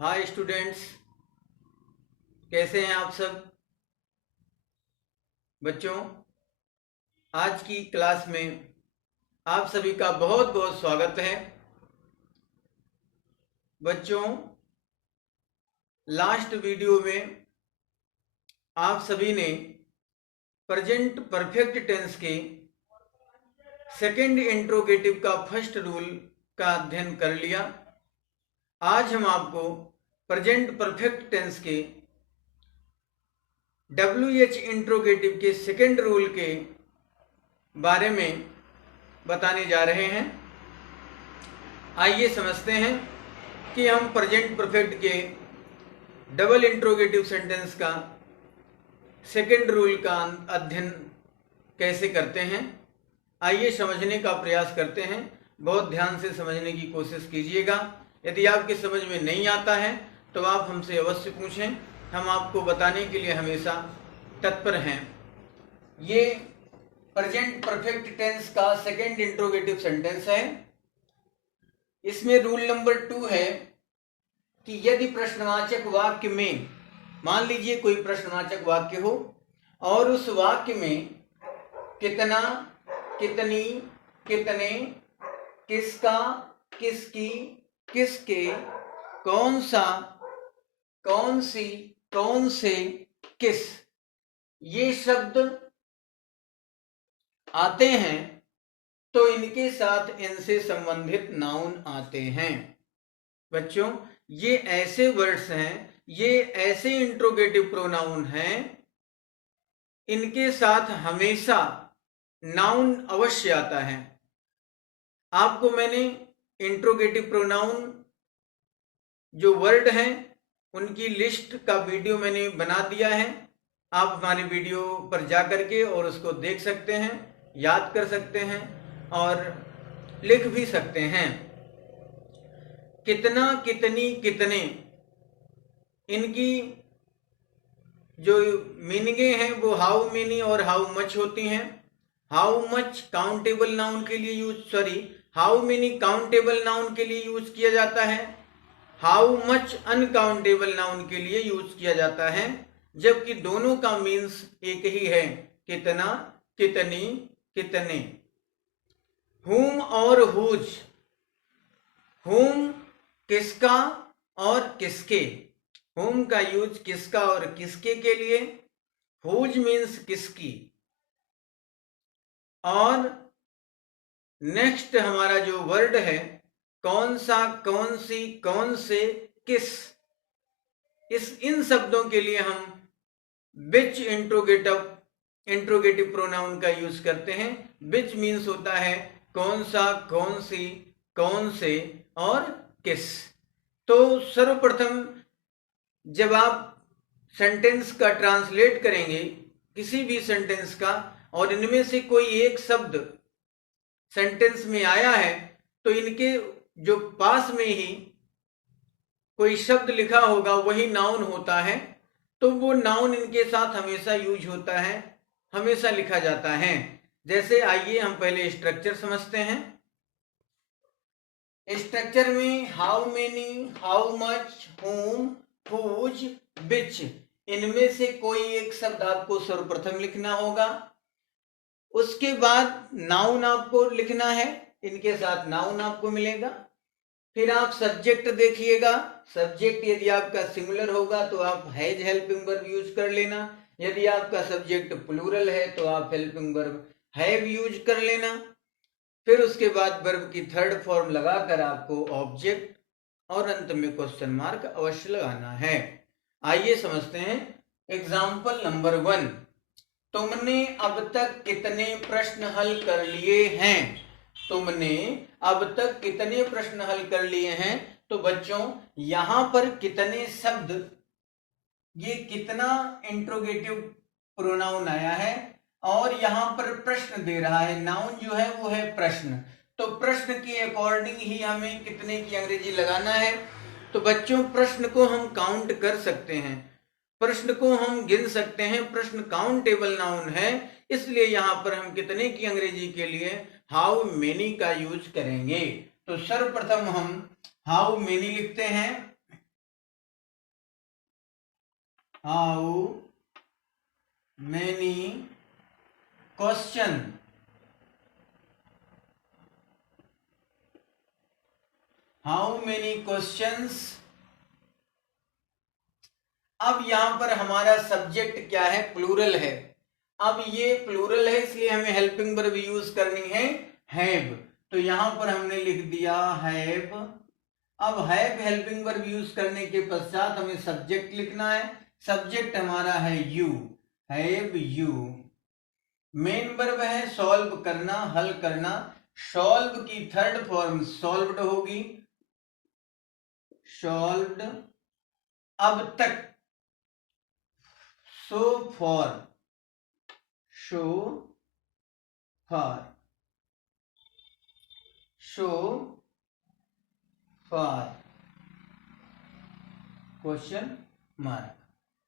Hi students, कैसे हैं आप सब बच्चों। आज की क्लास में आप सभी का बहुत बहुत स्वागत है। बच्चों, लास्ट वीडियो में आप सभी ने प्रेजेंट परफेक्ट टेंस के सेकंड इंट्रोगेटिव का फर्स्ट रूल का अध्ययन कर लिया। आज हम आपको प्रेजेंट परफेक्ट टेंस के WH इंट्रोगेटिव के सेकंड रूल के बारे में बताने जा रहे हैं। आइए समझते हैं कि हम प्रेजेंट परफेक्ट के डबल इंट्रोगेटिव सेंटेंस का सेकंड रूल का अध्ययन कैसे करते हैं। आइए समझने का प्रयास करते हैं। बहुत ध्यान से समझने की कोशिश कीजिएगा। यदि आपके समझ में नहीं आता है तो आप हमसे अवश्य पूछें, हम आपको बताने के लिए हमेशा तत्पर हैं। ये प्रेजेंट परफेक्ट टेंस का सेकंड इंट्रोगेटिव सेंटेंस है। इसमें रूल नंबर 2 है कि यदि प्रश्नवाचक वाक्य में, मान लीजिए कोई प्रश्नवाचक वाक्य हो और उस वाक्य में कितना, कितनी, कितने, किसका, किसकी, किसके, कौन सा, कौन सी, कौन से, किस, ये शब्द आते हैं तो इनके साथ इनसे संबंधित नाउन आते हैं। बच्चों, ये ऐसे वर्ड्स हैं, ये ऐसे इंट्रोगेटिव प्रोनाउन हैं, इनके साथ हमेशा नाउन अवश्य आता है। आपको मैंने इंट्रोगेटिव प्रोनाउन जो वर्ड हैं उनकी लिस्ट का वीडियो मैंने बना दिया है। आप हमारे वीडियो पर जा करके और उसको देख सकते हैं, याद कर सकते हैं और लिख भी सकते हैं। कितना, कितनी, कितने, इनकी जो मीनिंगें हैं वो हाउ मेनी और हाउ मच होती हैं। हाउ मच काउंटेबल नाउन के लिए हाउ मेनी काउंटेबल नाउन के लिए यूज किया जाता है। हाउ मच अनकाउंटेबल नाउन के लिए यूज किया जाता है, जबकि दोनों का मीन्स एक ही है, कितना, कितनी, कितने। हुम और हुज, हुम किसका और किसके, हुम का यूज किसका और किसके के लिए, हुज मीन्स किसकी। और नेक्स्ट हमारा जो वर्ड है कौन सा, कौन सी, कौन से, किस, इन शब्दों के लिए हम विच इंट्रोगेटिव प्रोनाउन का यूज करते हैं। विच मीन्स होता है कौन सा, कौन सी, कौन से और किस। तो सर्वप्रथम जब आप सेंटेंस का ट्रांसलेट करेंगे, किसी भी सेंटेंस का, और इनमें से कोई एक शब्द सेंटेंस में आया है तो इनके जो पास में ही कोई शब्द लिखा होगा वही नाउन होता है, तो वो नाउन इनके साथ हमेशा यूज होता है, हमेशा लिखा जाता है। जैसे आइए हम पहले स्ट्रक्चर समझते हैं। स्ट्रक्चर में how many, how much, whom, whose, which, इनमें से कोई एक शब्द आपको सर्वप्रथम लिखना होगा। उसके बाद नाउन आपको लिखना है, इनके साथ नाउन आपको मिलेगा। फिर आप सब्जेक्ट देखिएगा। सब्जेक्ट यदि आपका सिंगुलर होगा तो आप हैज हेल्पिंग वर्ब यूज कर लेना। यदि आपका सब्जेक्ट प्लूरल है तो आप हेल्पिंग वर्ब हैव यूज कर लेना। फिर उसके बाद वर्ब की थर्ड फॉर्म लगाकर आपको ऑब्जेक्ट और अंत में क्वेश्चन मार्क अवश्य लगाना है। आइए समझते हैं। एग्जाम्पल नंबर 1, तुमने अब तक कितने प्रश्न हल कर लिए हैं। तुमने अब तक कितने प्रश्न हल कर लिए हैं। तो बच्चों यहां पर कितने शब्द, ये कितना इंट्रोगेटिव प्रोनाउन आया है और यहां पर प्रश्न दे रहा है, नाउन जो है वो है प्रश्न। तो प्रश्न के अकॉर्डिंग ही हमें कितने की अंग्रेजी लगाना है। तो बच्चों प्रश्न को हम काउंट कर सकते हैं, प्रश्न को हम गिन सकते हैं, प्रश्न काउंटेबल नाउन है, इसलिए यहां पर हम कितने की अंग्रेजी के लिए हाउ मेनी का यूज करेंगे। तो सर्वप्रथम हम हाउ मेनी लिखते हैं। How many question, how many questions. अब यहां पर हमारा सब्जेक्ट क्या है, प्लूरल है। अब ये प्लूरल है इसलिए हमें हेल्पिंग वर्ब यूज करनी है हैव। तो यहां पर हमने लिख दिया हैव। अब हैव हेल्पिंग वर्ब यूज करने के पश्चात हमें सब्जेक्ट लिखना है। सब्जेक्ट हमारा है you, have you. Main verb है सॉल्व करना, हल करना। सॉल्व की थर्ड फॉर्म सॉल्व्ड होगी, सॉल्व्ड। अब तक so for, show for, show for, question mark.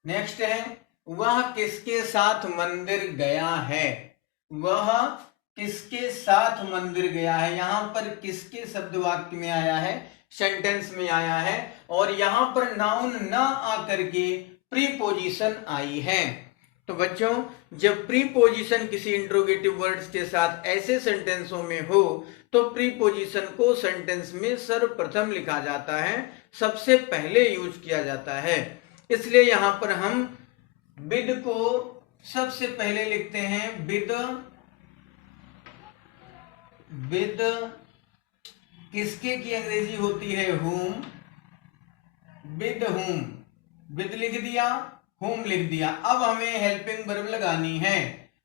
Next है वह किसके साथ मंदिर गया है, वह किसके साथ मंदिर गया है। यहां पर किसके शब्द वाक्य में आया है, सेंटेंस में आया है, और यहां पर नाउन ना आकर के प्रीपोजिशन आई है। तो बच्चों जब प्रीपोजिशन किसी इंट्रोगेटिव वर्ड्स के साथ ऐसे सेंटेंसों में हो तो प्रीपोजिशन को सेंटेंस में सर्वप्रथम लिखा जाता है, सबसे पहले यूज किया जाता है। इसलिए यहां पर हम विद को सबसे पहले लिखते हैं, विद। विद किसके की अंग्रेजी होती है whom, विद whom, विद लिख दिया, whom लिख दिया। अब हमें हेल्पिंग वर्ब लगानी है।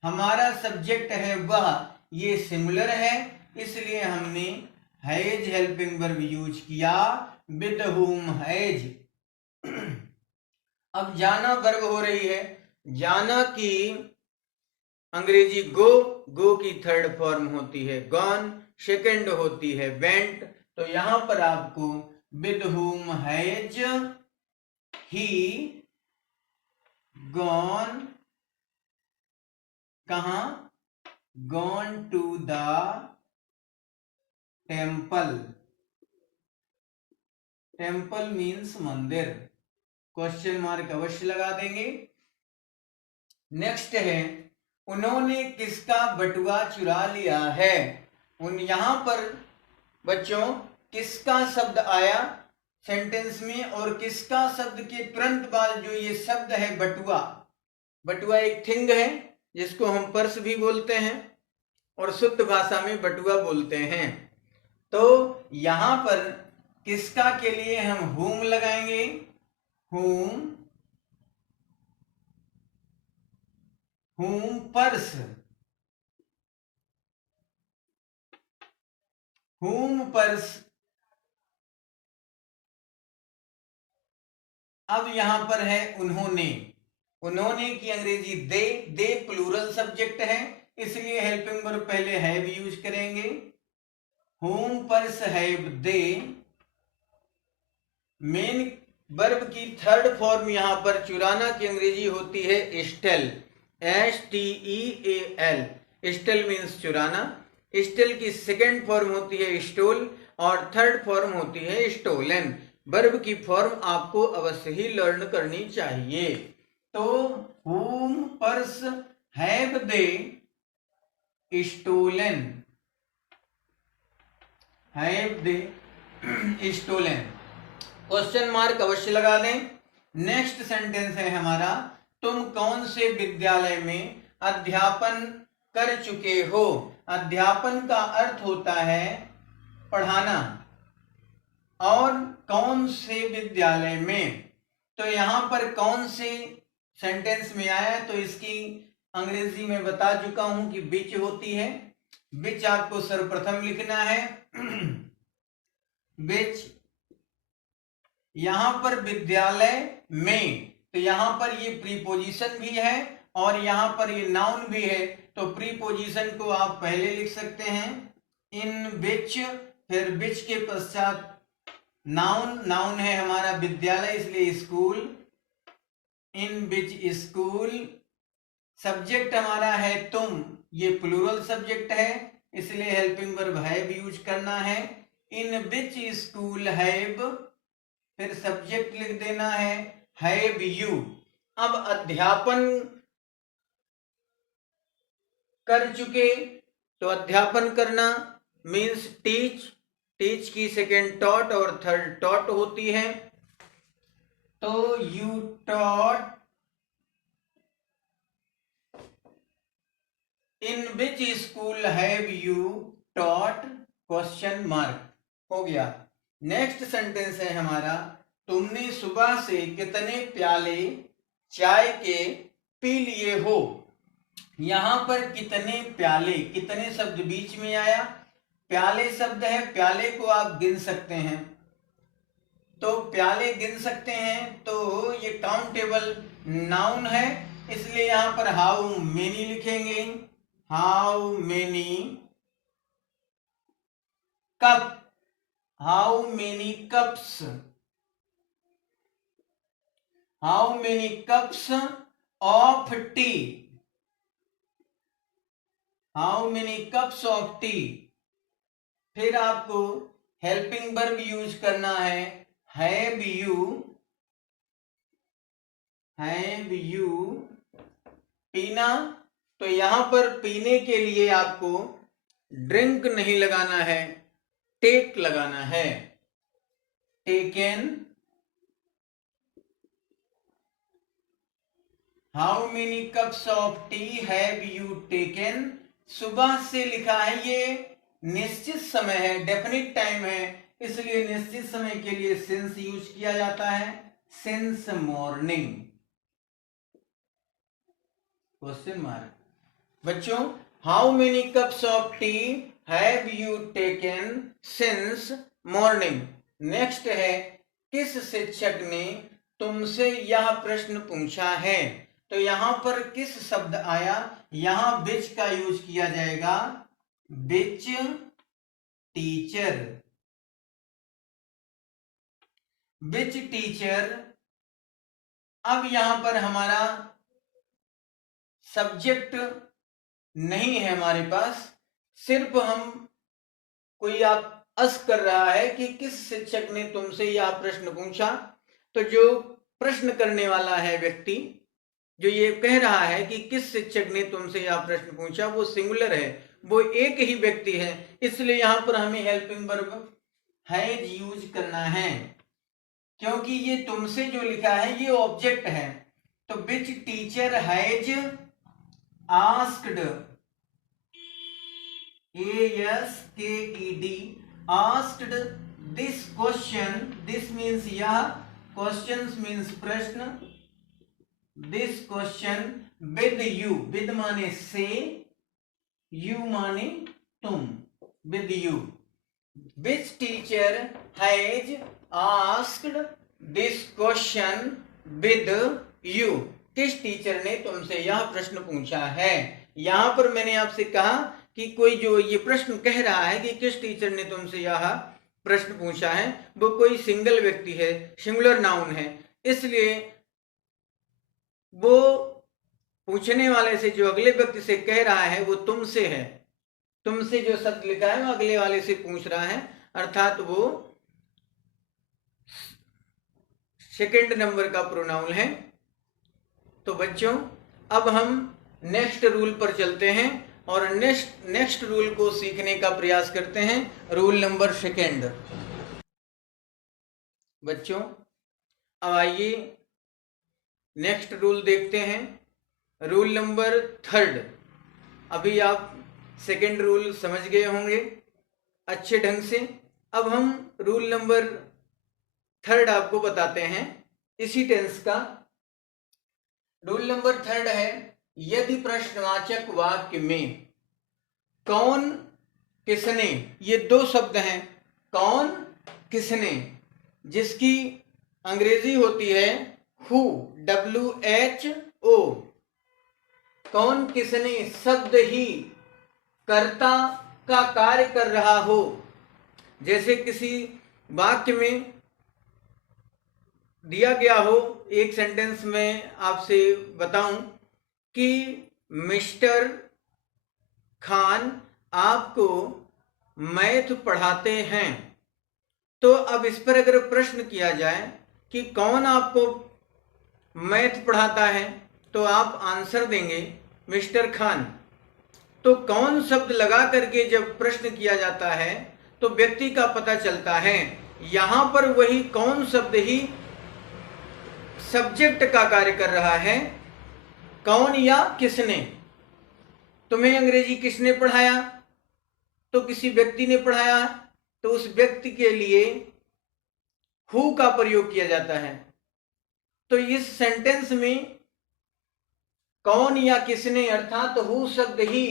हमारा सब्जेक्ट है वह, ये सिंगुलर है इसलिए हमने हैज हेल्पिंग वर्ब यूज किया, विद whom हैज। अब जाना वर्ब हो रही है, जाना की अंग्रेजी गो, गो की थर्ड फॉर्म होती है गॉन, सेकंड होती है वेंट। तो यहां पर आपको with whom has he gone, कहां, gone to the temple, temple means मंदिर, क्वेश्चन मार्क अवश्य लगा देंगे। नेक्स्ट है उन्होंने किसका बटुआ चुरा लिया है। उन यहां पर बच्चों किसका शब्द आया सेंटेंस में, और किसका शब्द के तुरंत बाद जो ये शब्द है बटुआ। बटुआ एक थिंग है जिसको हम पर्स भी बोलते हैं और शुद्ध भाषा में बटुआ बोलते हैं। तो यहां पर किसका के लिए हम whom लगाएंगे, whom, whom purse, whom purse. अब यहां पर है उन्होंने, उन्होंने की अंग्रेजी दे, दे प्लूरल सब्जेक्ट है इसलिए हेल्पिंग वर्ब पहले हैव यूज करेंगे, whom purse have they. Main verb की थर्ड फॉर्म यहां पर चुराना की अंग्रेजी होती है स्टेल, STEAL, स्टेल मीन्स चुराना। स्टेल की सेकेंड फॉर्म होती है स्टोल और थर्ड फॉर्म होती है स्टोलन। वर्ब की फॉर्म आपको अवश्य ही लर्न करनी चाहिए। तो whom purse have they stolen, have they stolen, question mark अवश्य लगा दें। नेक्स्ट सेंटेंस है हमारा तुम कौन से विद्यालय में अध्यापन कर चुके हो। अध्यापन का अर्थ होता है पढ़ाना, और कौन से विद्यालय में, तो यहां पर कौन से सेंटेंस में आया तो इसकी अंग्रेजी में बता चुका हूं कि विच होती है। विच आपको सर्वप्रथम लिखना है, विच। यहां पर विद्यालय में, तो यहां पर ये प्रीपोजिशन भी है और यहां पर ये नाउन भी है, तो प्रीपोजिशन को आप पहले लिख सकते हैं इन विच, फिर विच के पश्चात नाउन, नाउन है हमारा विद्यालय इसलिए school, in which school. Subject हमारा है तुम, ये प्लूरल सब्जेक्ट है इसलिए हेल्पिंग वर्ब हैव यूज करना है, इन विच स्कूल हैव। फिर सब्जेक्ट लिख देना है हैव यू। अब अध्यापन कर चुके, तो अध्यापन करना मीन्स टीच, टीच की सेकेंड टॉट और थर्ड टॉट होती है, तो you taught in which school have you taught, question mark हो गया। नेक्स्ट सेंटेंस है हमारा, तुमने सुबह से कितने प्याले चाय के पी लिए हो। यहां पर कितने प्याले, कितने शब्द बीच में आया, प्याले शब्द है, प्याले को आप गिन सकते हैं, तो प्याले गिन सकते हैं, तो ये काउंटेबल नाउन है, इसलिए यहां पर हाउ मेनी लिखेंगे, how many cup, how many cups, how many cups of T, how many cups of T. फिर आपको हेल्पिंग वर्ब यूज करना है, हैव यू पीना, तो यहां पर पीने के लिए आपको ड्रिंक नहीं लगाना है, टेक लगाना है, taken. How many cups of T have you taken, सुबह से लिखा है, ये निश्चित समय है, डेफिनिट टाइम है, इसलिए निश्चित समय के लिए सिंस यूज किया जाता है, सिंस मॉर्निंग, क्वेश्चन मार्क। बच्चों, how many cups of T have you taken since morning. Next है, किस शिक्षक ने तुमसे यह प्रश्न पूछा है, तो यहां पर किस शब्द आया, यहां विच का यूज किया जाएगा, विच टीचर, विच टीचर। अब यहां पर हमारा सब्जेक्ट नहीं है हमारे पास, सिर्फ हम, कोई आप अस कर रहा है कि किस शिक्षक ने तुमसे यह प्रश्न पूछा, तो जो प्रश्न करने वाला है व्यक्ति, जो ये कह रहा है कि किस शिक्षक ने तुमसे यह प्रश्न पूछा, वो सिंगुलर है, वो एक ही व्यक्ति है, इसलिए यहां पर हमें हेल्पिंग वर्ब हैज यूज करना है, क्योंकि ये तुमसे जो लिखा है ये ऑब्जेक्ट है, तो which teacher has asked, ASKED, asked this question, this means यह, क्वेश्चन मीन्स प्रश्न, this question with you, with माने से, यू माने तुम, with you. Which teacher has asked this question with you, किस टीचर ने तुमसे यह प्रश्न पूछा है। यहां पर मैंने आपसे कहा कि कोई जो ये प्रश्न कह रहा है कि किस टीचर ने तुमसे यह प्रश्न पूछा है, वो कोई सिंगल व्यक्ति है, सिंगुलर नाउन है, इसलिए वो पूछने वाले से, जो अगले व्यक्ति से कह रहा है, वो तुमसे है, तुमसे जो शब्द लिखा है वो अगले वाले से पूछ रहा है, अर्थात वो सेकंड नंबर का प्रोनाउन है। तो बच्चों, अब हम नेक्स्ट रूल पर चलते हैं और नेक्स्ट रूल को सीखने का प्रयास करते हैं, रूल नंबर सेकंड। बच्चों, अब आइए नेक्स्ट रूल देखते हैं, रूल नंबर थर्ड। अभी आप सेकंड रूल समझ गए होंगे अच्छे ढंग से, अब हम रूल नंबर थर्ड आपको बताते हैं इसी टेंस का। रूल नंबर थर्ड है, यदि प्रश्नवाचक वाक्य में कौन, किसने, ये दो शब्द हैं, कौन, किसने, जिसकी अंग्रेजी होती है हु, WHO, कौन किसने शब्द ही कर्ता का कार्य कर रहा हो, जैसे किसी वाक्य में दिया गया हो, एक सेंटेंस में आपसे बताऊं कि मिस्टर खान आपको मैथ पढ़ाते हैं, तो अब इस पर अगर प्रश्न किया जाए कि कौन आपको मैथ पढ़ाता है तो आप आंसर देंगे मिस्टर खान। तो कौन शब्द लगा करके जब प्रश्न किया जाता है तो व्यक्ति का पता चलता है। यहां पर वही कौन शब्द ही सब्जेक्ट का कार्य कर रहा है। कौन या किसने। तुम्हें अंग्रेजी किसने पढ़ाया, तो किसी व्यक्ति ने पढ़ाया, तो उस व्यक्ति के लिए हु का प्रयोग किया जाता है। तो इस सेंटेंस में कौन या किसने अर्थात हु शब्द ही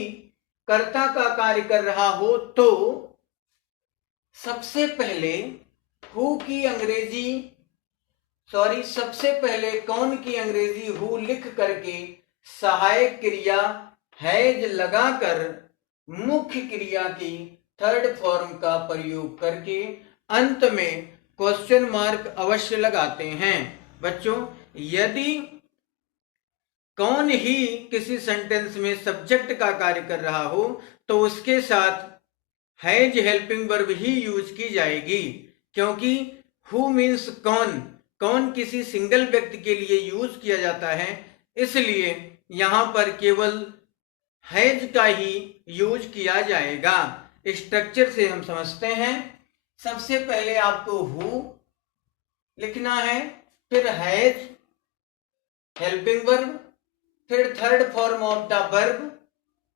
कर्ता का कार्य कर रहा हो तो सबसे पहले सबसे पहले कौन की अंग्रेजी हु लिख करके सहायक क्रिया हैज लगाकर मुख्य क्रिया की थर्ड फॉर्म का प्रयोग करके अंत में क्वेश्चन मार्क अवश्य लगाते हैं। बच्चों, यदि कौन ही किसी सेंटेंस में सब्जेक्ट का कार्य कर रहा हो तो उसके साथ has helping verb he use की जाएगी, क्योंकि हु मीन्स कौन किसी सिंगल व्यक्ति के लिए यूज किया जाता है, इसलिए यहां पर केवल हैज का ही यूज किया जाएगा। स्ट्रक्चर से हम समझते हैं। सबसे पहले आपको हु लिखना है, फिर हैज हेल्पिंग वर्ब, फिर third form of the verb,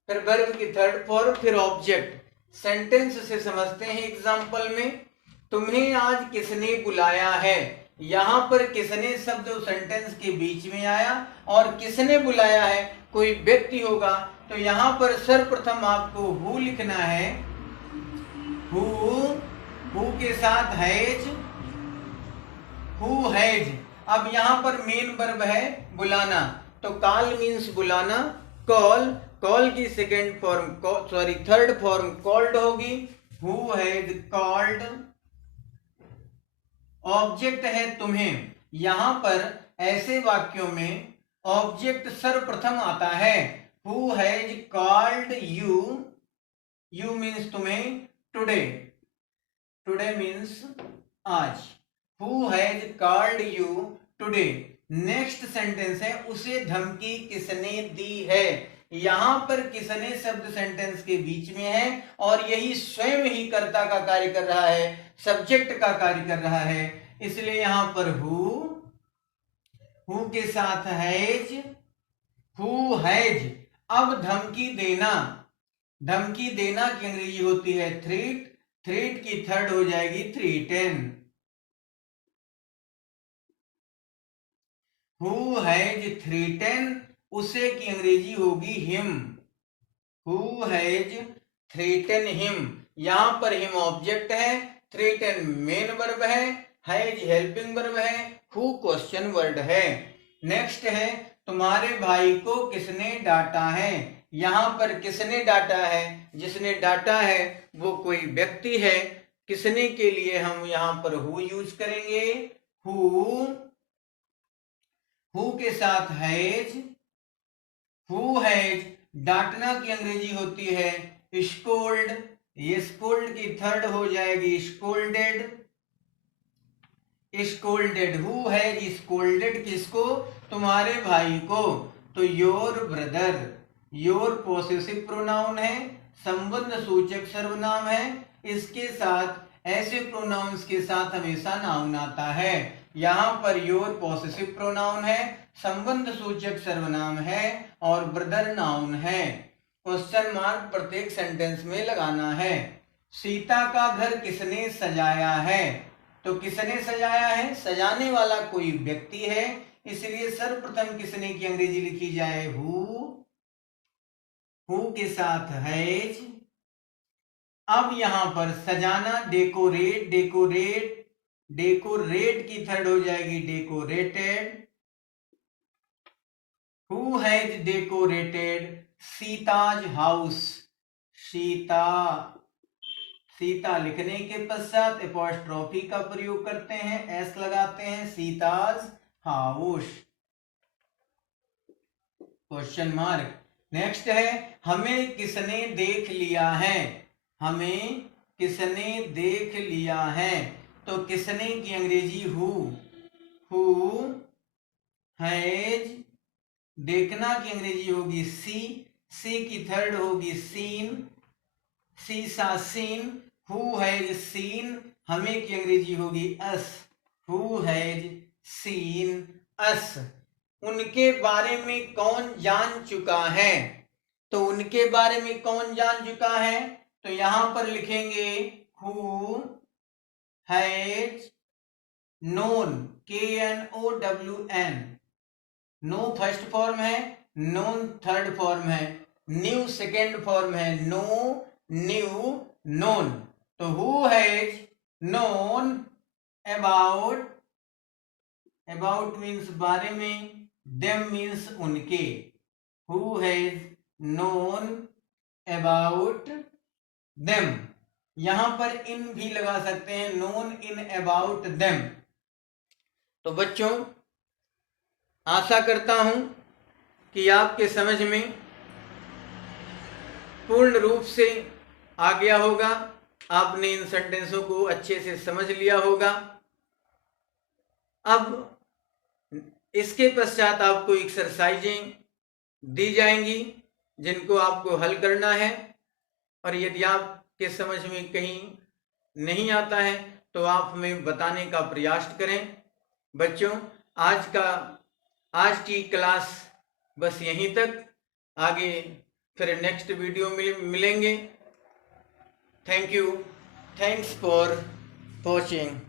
फिर वर्ब की थर्ड फॉर्म, फिर ऑब्जेक्ट। सेंटेंस से समझते हैं। एग्जांपल में, तुम्हें आज किसने बुलाया है। यहां पर किसने शब्द सेंटेंस के बीच में आया और किसने बुलाया है कोई व्यक्ति होगा, तो यहां पर सर्वप्रथम आपको हु लिखना है। हु के साथ हैज, हु हैज। अब यहां पर मेन वर्ब है बुलाना, तो कॉल मीन्स बुलाना। कॉल की second form third form called होगी। Who has called. ऑब्जेक्ट है तुम्हें। यहां पर ऐसे वाक्यों में ऑब्जेक्ट सर्वप्रथम आता है। Who has called you. You means तुम्हें। टुडे मीन्स आज। Who has called you today. Next sentence है, उसे धमकी किसने दी है। यहां पर किसने शब्द सेंटेंस के बीच में है और यही स्वयं ही कर्ता का कार्य कर रहा है, सब्जेक्ट का कार्य कर रहा है, इसलिए यहां पर हु के साथ हैज, हु हैज। अब धमकी देना की अंग्रेजी होती है थ्रेट। थ्रेट की थर्ड हो जाएगी थ्रेटन। हु हैज थ्रेटन, उसे की अंग्रेजी होगी him. Who has threaten him. यहां पर हिम ऑब्जेक्ट है, थ्रेटन मेन वर्ब है, हैज हेल्पिंग वर्ब है, हु क्वेश्चन वर्ड है। नेक्स्ट है, तुम्हारे भाई को किसने डांटा है। यहां पर किसने डांटा है, जिसने डांटा है वो कोई व्यक्ति है। किसने के लिए हम यहां पर हु यूज करेंगे। हु के साथ हैज। हु हैज डांटना की अंग्रेजी होती है स्कोल्ड। ये स्कोल्ड की थर्ड हो जाएगी स्कोल्डेड। हु हैज स्कोल्डेड किसको, तुम्हारे भाई को। तो your brother, your possessive pronoun है, संबंध सूचक सर्वनाम है। इसके साथ ऐसे प्रोनाउंस के साथ हमेशा नाउन आता है। यहां पर योर पॉसेसिव प्रोनाउन है, संबंध सूचक सर्वनाम है और ब्रदर नाउन है। क्वेश्चन मार्क प्रत्येक सेंटेंस में लगाना है। सीता का घर किसने सजाया है। तो किसने सजाया है, सजाने वाला कोई व्यक्ति है, इसलिए सर्वप्रथम किसने की अंग्रेजी लिखी जाए हु के साथ हैज। अब यहां पर सजाना डेकोरेट की थर्ड हो जाएगी decorated. Who has decorated Sita's house. Sita लिखने के पश्चात एपॉस्ट्रोफी का प्रयोग करते हैं, एस लगाते हैं, Sita's house question mark. Next है, हमें किसने देख लिया है। हमें किसने देख लिया है, तो किसने की अंग्रेजी हु हैज, देखना की अंग्रेजी होगी सी की थर्ड होगी सीन, सा सीन, हु हैज सीन, हमें की अंग्रेजी होगी अस, हु हैज सीन अस। उनके बारे में कौन जान चुका है, तो उनके बारे में कौन जान चुका है, तो यहां पर लिखेंगे who has known, KNOWN, know first form है, नोन थर्ड फॉर्म है, न्यू सेकेंड फॉर्म है, नो न्यू नोन। तो who has known about, about means बारे में, देम मीन्स उनके, who has known about them. यहां पर इन भी लगा सकते हैं, नोन इन अबाउट देम। तो बच्चों आशा करता हूं कि आपके समझ में पूर्ण रूप से आ गया होगा, आपने इन सेंटेंसों को अच्छे से समझ लिया होगा। अब इसके पश्चात आपको एक्सरसाइजें दी जाएंगी जिनको आपको हल करना है, और यदि आपके समझ में कहीं नहीं आता है तो आप हमें बताने का प्रयास करें। बच्चों आज की क्लास बस यहीं तक, आगे फिर नेक्स्ट वीडियो में मिलेंगे। Thank you, thanks for watching.